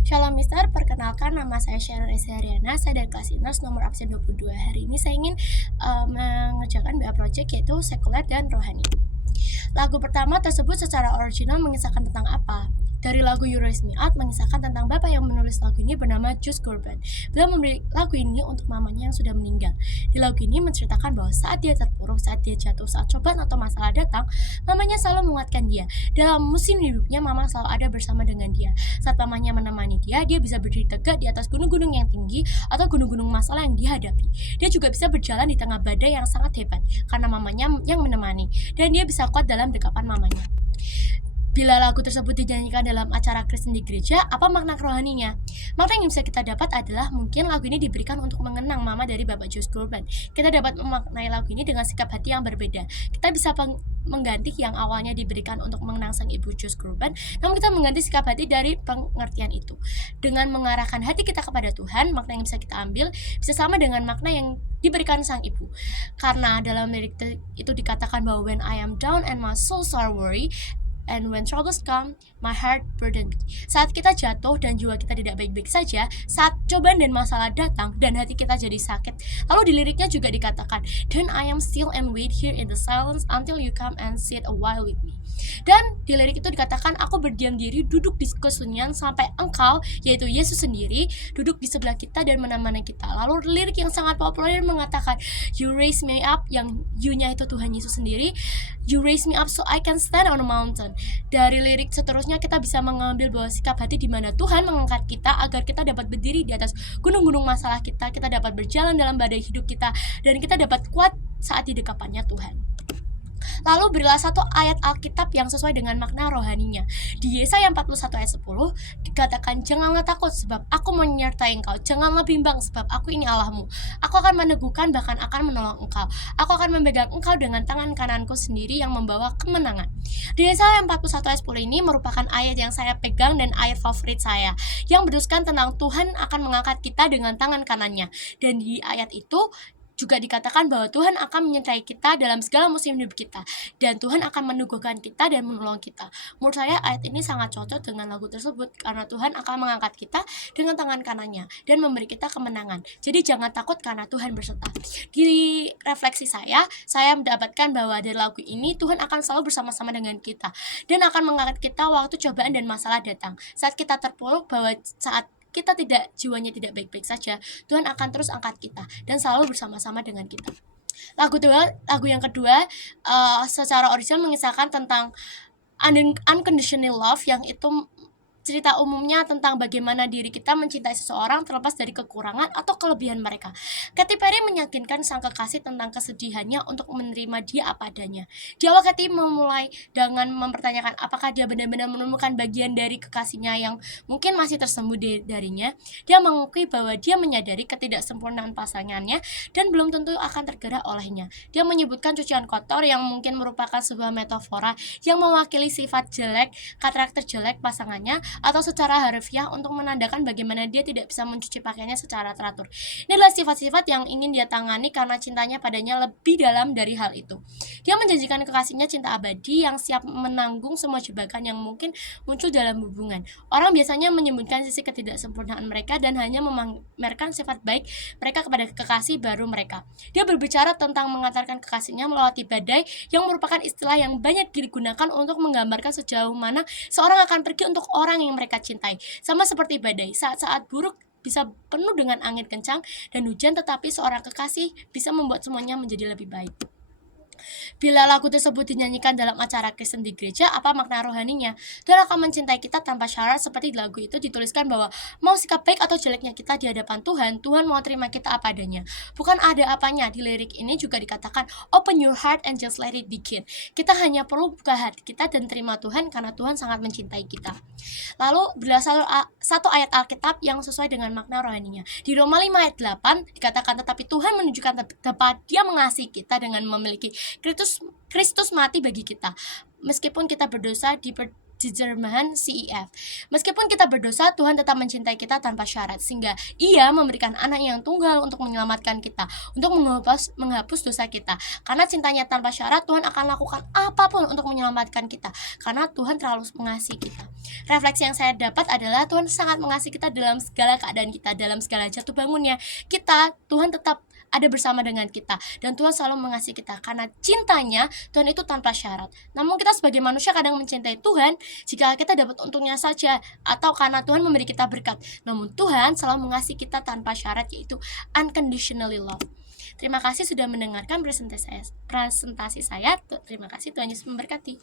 Shalom Mister, perkenalkan nama saya Sharon Esariana, saya dari kelas Iners nomor absen 22. Hari ini saya ingin mengerjakan BA project yaitu sekuler dan rohani. Lagu pertama tersebut secara original mengisahkan tentang apa? Dari lagu You Raise Me Up mengisahkan tentang bapak yang menulis lagu ini bernama Josh Groban. Beliau memberi lagu ini untuk mamanya yang sudah meninggal. Di lagu ini menceritakan bahwa saat dia terpuruk, saat dia jatuh, saat cobaan atau masalah datang, mamanya selalu menguatkan dia. Dalam musim hidupnya, mama selalu ada bersama dengan dia. Saat mamanya menemani dia bisa berdiri tegak di atas gunung-gunung yang tinggi atau gunung-gunung masalah yang dihadapi. Dia juga bisa berjalan di tengah badai yang sangat hebat karena mamanya yang menemani, dan dia bisa kuat dalam dekapan mamanya. Bila lagu tersebut dinyanyikan dalam acara Kristen di gereja, apa makna rohaninya? Makna yang bisa kita dapat adalah mungkin lagu ini diberikan untuk mengenang mama dari Bapak Josh Groban. Kita dapat memaknai lagu ini dengan sikap hati yang berbeda. Kita bisa mengganti yang awalnya diberikan untuk mengenang sang ibu Josh Groban, namun kita mengganti sikap hati dari pengertian itu. Dengan mengarahkan hati kita kepada Tuhan, makna yang bisa kita ambil bisa sama dengan makna yang diberikan sang ibu. Karena dalam lirik itu dikatakan bahwa when I am down and my soul are worry, and when troubles come, my heart burden me. Saat kita jatuh dan jiwa kita tidak baik-baik saja, saat cobaan dan masalah datang dan hati kita jadi sakit. Lalu di liriknya juga dikatakan, then I am still and wait here in the silence until you come and sit a while with me. Dan di lirik itu dikatakan, aku berdiam diri duduk di kesunyian sampai engkau, yaitu Yesus sendiri, duduk di sebelah kita dan menemani kita. Lalu lirik yang sangat populer mengatakan, you raise me up, yang you-nya itu Tuhan Yesus sendiri, you raise me up so I can stand on a mountain. Dari lirik seterusnya kita bisa mengambil bahwa sikap hati di mana Tuhan mengangkat kita agar kita dapat berdiri di atas gunung-gunung masalah kita dapat berjalan dalam badai hidup kita, dan kita dapat kuat saat di dekapannya Tuhan. Lalu berilah satu ayat Alkitab yang sesuai dengan makna rohaninya. Di Yesaya 41 ayat 10 dikatakan, janganlah takut sebab aku menyertai engkau, janganlah bimbang sebab aku ini Allahmu. Aku akan meneguhkan bahkan akan menolong engkau. Aku akan memegang engkau dengan tangan kananku sendiri yang membawa kemenangan. Di Yesaya 41 ayat 10 ini merupakan ayat yang saya pegang dan ayat favorit saya, yang berdustakan tentang Tuhan akan mengangkat kita dengan tangan kanannya. Dan di ayat itu juga dikatakan bahwa Tuhan akan menyertai kita dalam segala musim hidup kita, dan Tuhan akan meneguhkan kita dan menolong kita. Menurut saya ayat ini sangat cocok dengan lagu tersebut karena Tuhan akan mengangkat kita dengan tangan kanannya dan memberi kita kemenangan. Jadi jangan takut karena Tuhan berserta. Di refleksi saya mendapatkan bahwa dari lagu ini Tuhan akan selalu bersama-sama dengan kita dan akan mengangkat kita waktu cobaan dan masalah datang. Saat kita terpuruk, bahwa saat kita jiwanya tidak baik-baik saja, Tuhan akan terus angkat kita dan selalu bersama-sama dengan kita. Lagu yang kedua secara original mengisahkan tentang unconditional love, yang itu cerita umumnya tentang bagaimana diri kita mencintai seseorang terlepas dari kekurangan atau kelebihan mereka. Katy Perry meyakinkan sang kekasih tentang kesedihannya untuk menerima dia apa adanya. Di awal Katy memulai dengan mempertanyakan apakah dia benar-benar menemukan bagian dari kekasihnya yang mungkin masih tersembunyi darinya. Dia mengakui bahwa dia menyadari ketidaksempurnaan pasangannya dan belum tentu akan tergerak olehnya. Dia menyebutkan cucian kotor yang mungkin merupakan sebuah metafora yang mewakili sifat jelek, karakter jelek pasangannya, atau secara harfiah untuk menandakan bagaimana dia tidak bisa mencuci pakaiannya secara teratur. Ini adalah sifat-sifat yang ingin dia tangani karena cintanya padanya lebih dalam dari hal itu. Dia menjanjikan kekasihnya cinta abadi yang siap menanggung semua jebakan yang mungkin muncul dalam hubungan. Orang biasanya menyembunyikan sisi ketidaksempurnaan mereka dan hanya memamerkan sifat baik mereka kepada kekasih baru mereka. Dia berbicara tentang mengantarkan kekasihnya melewati badai, yang merupakan istilah yang banyak digunakan untuk menggambarkan sejauh mana seorang akan pergi untuk orang yang mereka cintai. Sama seperti badai, saat-saat buruk bisa penuh dengan angin kencang dan hujan, tetapi seorang kekasih bisa membuat semuanya menjadi lebih baik. Bila lagu tersebut dinyanyikan dalam acara Kristen di gereja, apa makna rohaninya? Tuhan akan mencintai kita tanpa syarat, seperti di lagu itu dituliskan bahwa mau sikap baik atau jeleknya kita di hadapan Tuhan, Tuhan mau terima kita apa adanya. Bukan ada apanya. Di lirik ini juga dikatakan, open your heart and just let it begin. Kita hanya perlu buka hati kita dan terima Tuhan karena Tuhan sangat mencintai kita. Lalu berasal satu ayat Alkitab yang sesuai dengan makna rohaninya. Di Roma 5 ayat 8 dikatakan, tetapi Tuhan menunjukkan betapa Dia mengasihi kita dengan memiliki Kristus mati bagi kita. Meskipun kita berdosa, Terjemahan CEF. Meskipun kita berdosa, Tuhan tetap mencintai kita tanpa syarat, sehingga Ia memberikan anak yang tunggal untuk menyelamatkan kita, untuk menghapus dosa kita. Karena cintanya tanpa syarat, Tuhan akan lakukan apapun untuk menyelamatkan kita, karena Tuhan terlalu mengasihi kita. Refleksi yang saya dapat adalah Tuhan sangat mengasihi kita dalam segala keadaan kita, dalam segala jatuh bangunnya kita, Tuhan tetap ada bersama dengan kita, dan Tuhan selalu mengasihi kita karena cintanya Tuhan itu tanpa syarat. Namun kita sebagai manusia kadang mencintai Tuhan jika kita dapat untungnya saja, atau karena Tuhan memberi kita berkat. Namun Tuhan selalu mengasihi kita tanpa syarat, yaitu unconditionally love. Terima kasih sudah mendengarkan presentasi saya. Terima kasih, Tuhan Yesus memberkati.